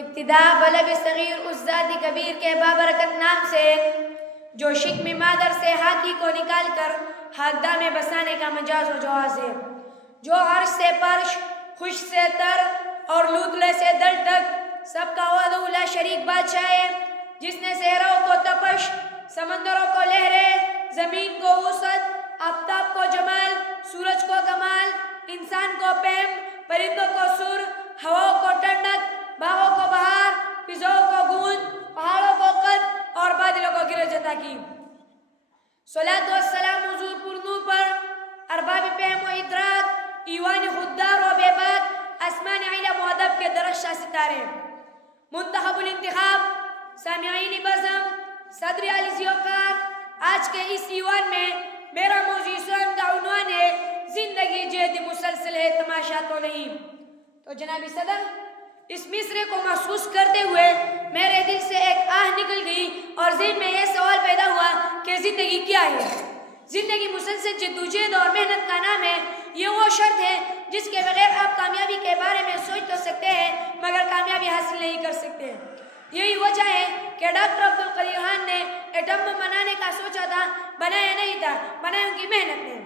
ابتدا بلب صغیر اس ذات کبیر کے بابرکت نام سے جو شکم مادر سے ہاکی کو نکال کر حاکدہ میں بسانے کا مجاز و جواز ہے، جو عرش سے پرش، خوش سے تر اور لوتلے سے دل تک سب کا وحدہ لا شریک بادشاہ ہے، جس نے صحراؤں کو تپش، سمندروں کو لہریں، زمین کو وسعت، آفتاب کو جمال، سورج کو کمال، انسان کو پیم، پرندوں کو سر، ہواؤں کو ٹھنڈک، باغوں کو بہار، فضاؤں کو گونج، پہاڑوں کو قد اور بادلوں کو گرج عطا کی۔ صلاۃ و سلام حضور پرنور پر، ارباب فہم و ادراک، ایوان خوددار و بے باک، اسمان علم و ادب کے درخشاں ستارے، منتخب الانتخاب، سامعین بزم، صدر علی ذوقار، آج کے اس ایوان میں میرا موضوع سخن کا عنوان ہے زندگی جہد مسلسل ہے تماشا تو نہیں۔ تو جناب صدر، اس مصرے کو محسوس کرتے ہوئے میرے دل سے ایک آہ نکل گئی اور ذہن میں یہ سوال پیدا ہوا کہ زندگی کیا ہے؟ زندگی مسلسل جدوجہد اور محنت کا نام ہے۔ یہ وہ شرط ہے جس کے بغیر آپ کامیابی کے بارے میں سوچ تو سکتے ہیں مگر کامیابی حاصل نہیں کر سکتے۔ یہی وجہ ہے کہ ڈاکٹر عبدالقدیر خان نے ایٹم بم بنانے کا سوچا تھا، بنایا نہیں تھا، بنایا ان کی محنت نے۔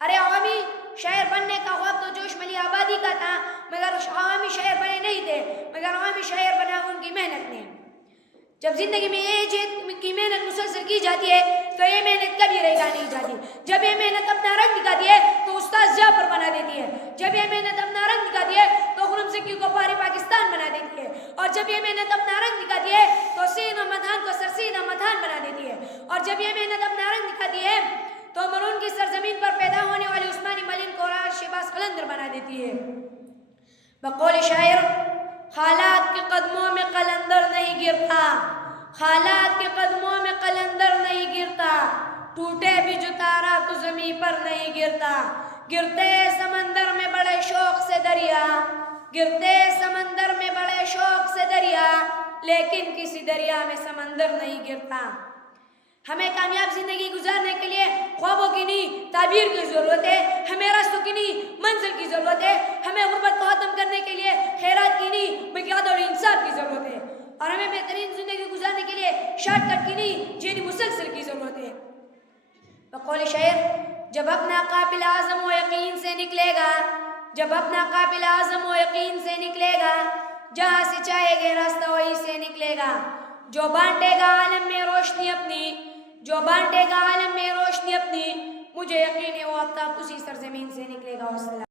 ارے عوامی شاعر بننے کا خواب تو جوش ملی آبادی کا تھا مگر عوامی شاعر بنے نہیں تھے، مگر عوامی شاعر بنا ان کی محنت نے۔ جب زندگی میں یہ جہد کی محنت مسلسل کی جاتی ہے تو یہ محنت کبھی رہا نہیں جاتی۔ جب یہ محنت اپنا رنگ دکھاتی ہے تو استاد جعفر بنا دیتی ہے، جب یہ محنت اپنا رنگ دکھاتی ہے تو خرم سکی کو پاری پاکستان بنا دیتی ہے، اور جب یہ محنت اپنا رنگ دکھاتی ہے تو سین احمد خان کو سرسین احمد خان بنا دیتی ہے، اور جب یہ محنت اپنا رنگ دکھاتی ہے تو مرون کی سرزمین پر پیدا ہونے والی عثمانی ملین کو شہباز قلندر بنا دیتی ہے۔ بقول شاعر، حالات کے قدموں میں قلندر نہیں گرتا، حالات کے قدموں میں قلندر نہیں گرتا، ٹوٹے بھی جو تارا تو زمین پر نہیں گرتا، گرتے سمندر میں بڑے شوق سے دریا، گرتے سمندر میں بڑے شوق سے دریا، لیکن کسی دریا میں سمندر نہیں گرتا۔ ہمیں کامیاب زندگی گزارنے کے لیے خوابوں کی نہیں تعبیر کی ضرورت ہے، ہمیں راستوں کی نہیں منزل کی ضرورت ہے، ہمیں غربت کو ختم کرنے کے لیے خیرات کی نہیں بلکہ عدل اور انصاف کی ضرورت ہے، اور ہمیں بہترین زندگی گزارنے کے لیے شارٹ کٹ کی نہیں جہد مسلسل کی ضرورت ہے۔ بقول شاعر، جب اپنا قافل عزم و یقین سے نکلے گا، جب اپنا قافل عزم و یقین سے نکلے گا، جہاں سے چاہے گے راستہ وہیں سے نکلے گا، جو بانٹے گا عالم میں روشنی اپنی، جو بانٹے گا عالم میں روشنی اپنی، مجھے یقین ہے وہ آفتاب اسی سرزمین سے نکلے گا۔